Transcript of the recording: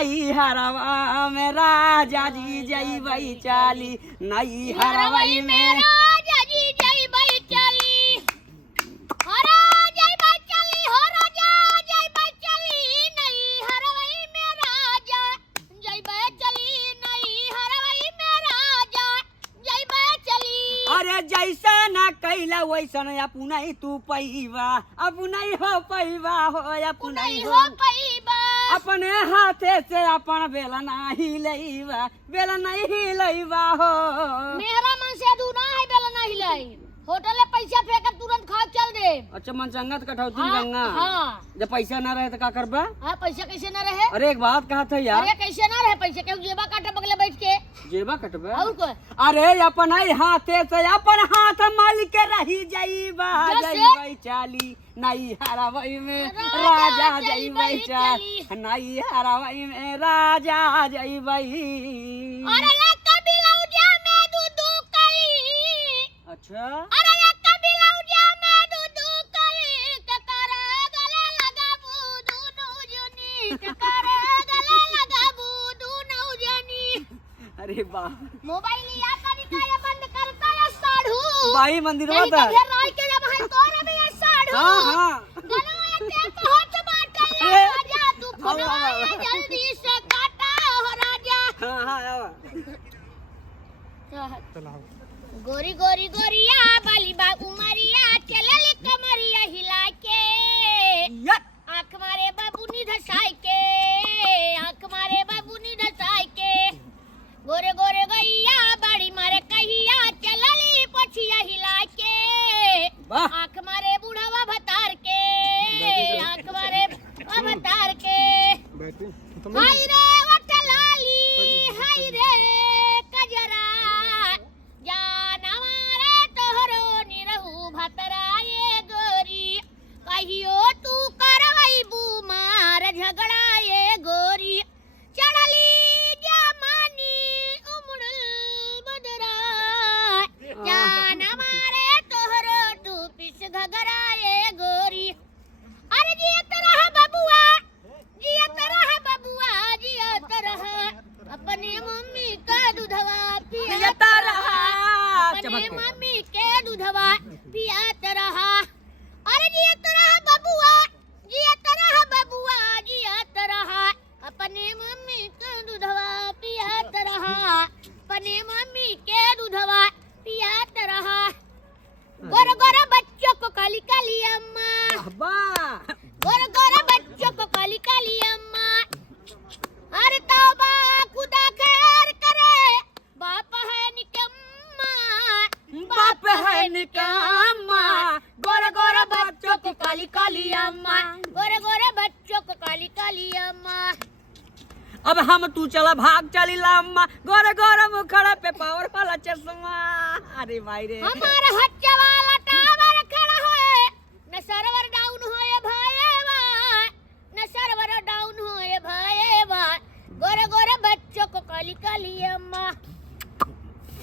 नहीं हरवा में राजा जी जई चाली नहीं हरवा में राजा जी जई चाली हो राजा जई चाली हो राजा जई चाली नहीं हरवा में राजा जई चली नहीं हरवा में राजा जई चली। अरे जैसा ना कैला वैसा न अपना ही तू पैबा अपना ही हो पैबा हो अपना ही हो पैबा अपने हाथे से अपन बेला नहीं लईबा बेला नहीं लईबा हो मेहरा मन से दूना है बेला नहीं लाई होटल में पैसा फेंक तुरंत खा चल दे। अच्छा मनचंगत कटौती गंगा हाँ। जब पैसा ना रहे तो क्या करबा? हाँ पैसा कैसे ना रहे? अरे एक बात कहा था यार। अरे कैसे ना रहे पैसे के जेबा काटे बगले बैठ के जेबा कटबे और को अरे अपन ही हाथे से अपन हाथ माल के रही जाईबा जईबा चाली नहीं हरावई में राजा जईबा चाली नहीं हरावई में राजा जईबा। अरे लक्का बिलौजा में दूध कली अच्छा अरे लक्का बिलौजा में दूध कली ककरा गला लगाबू दोनों जनी ककरा गला लगाबू दोनों जनी। अरे वाह मोबाइल या तरीका या बंद करता या साढ़ू भाई मंदिर में था फिर रात के जब है तोरे भी ये साढ़ू हां गलो ये तो होत बाटा ये राजा तू खुलवा जल्दी से काटा हो राजा। हां गोरी गोरी गोरिया बाली बा उमरिया चलल कमरिया हिला के आँख मारे बाबूनी धसाई के आँख मारे बाबूनी धसाई के गोरे गोरे गैया बाड़ी मारे कहिया चलली पछिया हिला के आँख मारे बुढ़ावा भतार के आँख मारे भतार के हाय रे वटलाली हाय रे कजरा जान हमारे तोहरो निरहु भतरा ये गोरी कहियो तू करवई बुमार झगड़ा ये गोरी चढ़ली जमानी उमड़ल बदरा जान हमारे तोहरो तू पिस घगरा ये गोरी। अरे जिया तरह बबुआ जिया तरह बबुआ जिया तरह अपने मम्मी का दूधवा पिया तरह अपने मम्मी के दूधवा पिया तरह। अरे जिया तरह बबुआ जिया तरह बबुआ जिया तरह अपने मम्मी के दूधवा पिया तरह अपने मम्मी के दूधवा पिया तरह। गोर गोर बच्चों को काली काली अम्मा गोर गोर बच्चों को काली काली अम्मा अरे तौबा खुदा खैर करे बाप है निकम्मा बाप है निकम्मा गोरे गोरे बच्चों को काली काली अम्मा गोरे गोरे बच्चों को काली काली अम्मा। अब हम तू चला भाग चली लम्मा गोरे गोरे मुखड़ा पे पावर वाला चश्मा। अरे भाई रे हमारा हच्चा वाला टावर खड़ा है न सरवा